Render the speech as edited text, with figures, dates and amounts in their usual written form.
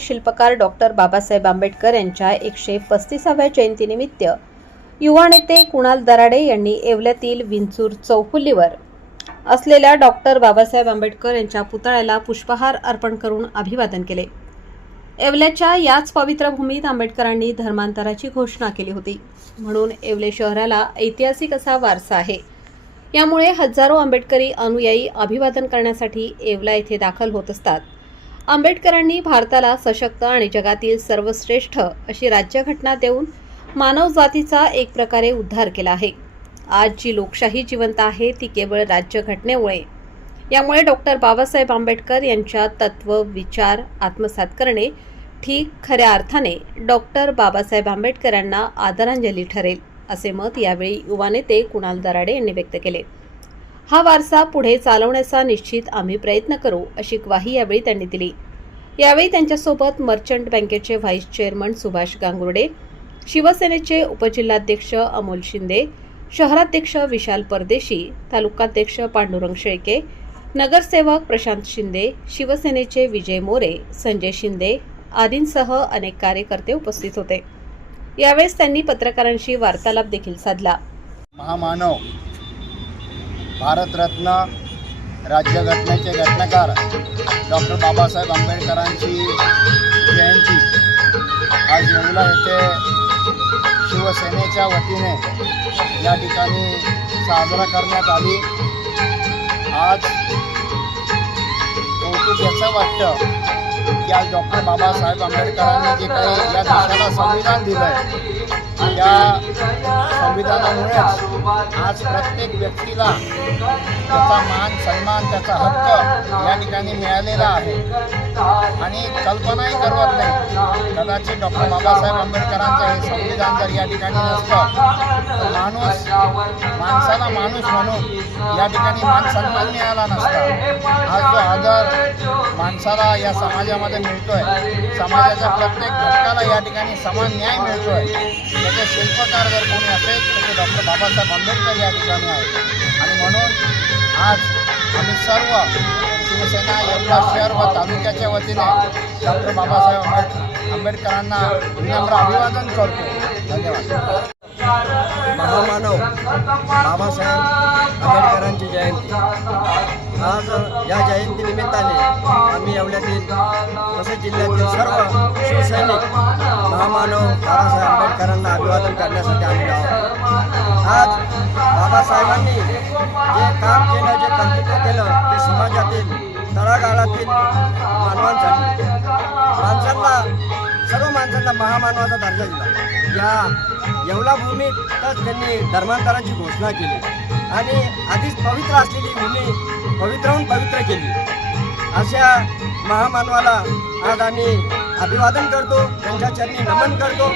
शिल्पकार डॉक्टर बाबासाहेब आंबेडकर यांच्या 135व्या जयंतीनिमित्त युवा नेते कुणाल दराडे यांनी येवल्यातील विंचूर चौफुलीवर असलेल्या डॉक्टर बाबासाहेब आंबेडकर यांच्या पुतळ्याला पुष्पहार अर्पण करून अभिवादन केले। येवल्याच्या याच पवित्र भूमीत आंबेडकरांनी धर्मांतराची घोषणा केली होती, म्हणून येवले शहराला ऐतिहासिक असा वारसा आहे। यामुळे हजारो आंबेडकरी अनुयायी अभिवादन करण्यासाठी येवला येथे दाखल होत असतात। आंबेडकरांनी भारताला सशक्त आणि जगातील सर्वश्रेष्ठ अशी राज्यघटना देऊन मानव जातीचा एक प्रकारे उद्धार केला आहे। आज जी लोकशाही जिवंत आहे ती केवळ राज्यघटनेमुळे। यामुळे डॉक्टर बाबासाहेब आंबेडकर यांच्या तत्व विचार आत्मसात करणे ठीक खऱ्या अर्थाने डॉक्टर बाबासाहेब आंबेडकर यांना आदरांजली ठरेल, असे मत यावेळी युवा नेते कुणाल दराडे यांनी व्यक्त केले। हा वारसा पुढे चालवण्याचा निश्चित आम्ही प्रयत्न करू, अशी ग्वाही यावेळी त्यांनी दिली। यावेळी त्यांच्यासोबत मर्चंट बँकेचे व्हाईस चेअरमन सुभाष गांगुर्डे, शिवसेनेचे उपजिल्हाध्यक्ष अमोल शिंदे, शहराध्यक्ष विशाल परदेशी, तालुकाध्यक्ष पांडुरंग शेळके, नगरसेवक प्रशांत शिंदे, शिवसेनेचे विजय मोरे, संजय शिंदे आदींसह अनेक कार्यकर्ते उपस्थित होते। यावेळेस त्यांनी पत्रकारांशी वार्तालाप देखील साधला। महामानव भारतरत्न राज्यघटनेचे घटनाकार डॉक्टर बाबासाहेब आंबेडकरांची जयंती आज येवला येथे शिवसेनेच्या वतीने या ठिकाणी साजरा करण्यात आली। आज कौतुक याचं वाटतं की आज डॉक्टर बाबासाहेब आंबेडकरांनी जे काही या देशाला संविधान दिलं आहे, त्या संविधानामुळेच आज प्रत्येक व्यक्तीला त्याचा मान सन्मान त्याचा हक्क या ठिकाणी मिळालेला आहे। आणि कल्पनाही करवत नाही, कदाचित डॉक्टर बाबासाहेब आंबेडकरांचं हे संविधान जर या ठिकाणी नसतं तर माणसाला माणूस म्हणून या ठिकाणी मान सन्मान मिळाला नसता। आज जो आदर माणसाला या समाजामध्ये मिळतोय, समाजाच्या प्रत्येक घटकाला या ठिकाणी समान न्याय मिळतोय, त्याचे शिल्पकार जर कोणी असेल तर ते डॉक्टर बाबासाहेब आंबेडकर या ठिकाणी आहेत। आणि म्हणून आज आम्ही सर्व शिवसेना येवला शहर व तालुक्याच्या वतीने डॉक्टर बाबासाहेब आंबेडकरांना विनम्र अभिवादन करतो। धन्यवाद। महामानव बाबासाहेब आंबेडकरांची जयंती आज या जयंतीनिमित्ताने आम्ही येवल्यातील तसेच जिल्ह्यातील सर्व शिवसैनिक महामानव बाबासाहेब आंबेडकरांना अभिवादन करण्यासाठी आलेलो आहोत। आज बाबासाहेबांनी जे काम केलं, जे कर्तृत्व केलं ते समाजातील तळागाळातील मानवांसाठी सर्व माणसांना महामानवाचा दर्जा दिला। या येवला भूमीतच त्यांनी धर्मांतराची घोषणा केली आणि आधीच पवित्र असलेली भूमी पवित्रहून पवित्र केली। अशा महामानवाला आज आम्ही अभिवादन करतो, त्यांच्या चरणी नमन करतो।